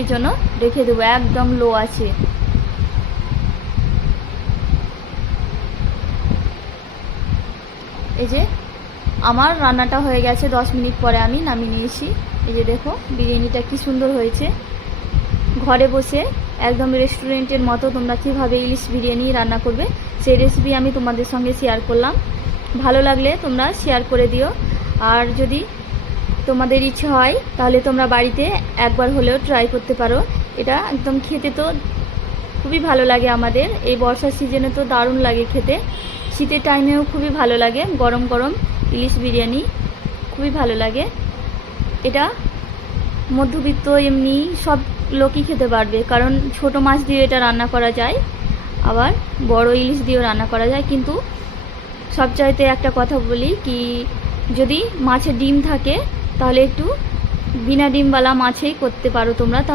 এর জন্য রেখে দেবো, একদম লো আছে। এই যে আমার রান্নাটা হয়ে গেছে, 10 মিনিট পরে আমি নামিয়ে নিয়েছি। এই যে দেখো বিরিয়ানিটা কি সুন্দর হয়েছে। ঘরে বসে একদম রেস্টুরেন্টের মতো তোমরা কীভাবে ইলিশ বিরিয়ানি রান্না করবে সেই রেসিপি আমি তোমাদের সঙ্গে শেয়ার করলাম। ভালো লাগলে তোমরা শেয়ার করে দিও। আর যদি তোমাদের ইচ্ছে হয় তাহলে তোমরা বাড়িতে একবার হলেও ট্রাই করতে পারো। এটা একদম খেতে তো খুবই ভালো লাগে। আমাদের এই বর্ষার সিজনে তো দারুণ লাগে খেতে, শীতের টাইমেও খুবই ভালো লাগে। গরম গরম ইলিশ বিরিয়ানি খুবই ভালো লাগে। এটা মধ্যবিত্ত এমনি সব লোকই খেতে পারবে, কারণ ছোট মাছ দিয়ে এটা রান্না করা যায়, আবার বড় ইলিশ দিয়েও রান্না করা যায়। কিন্তু সবচাইতে একটা কথা বলি কি, যদি মাছের ডিম থাকে তাহলে একটু বিনা ডিমওয়ালা মাছেই করতে পারো তোমরা, তাহলে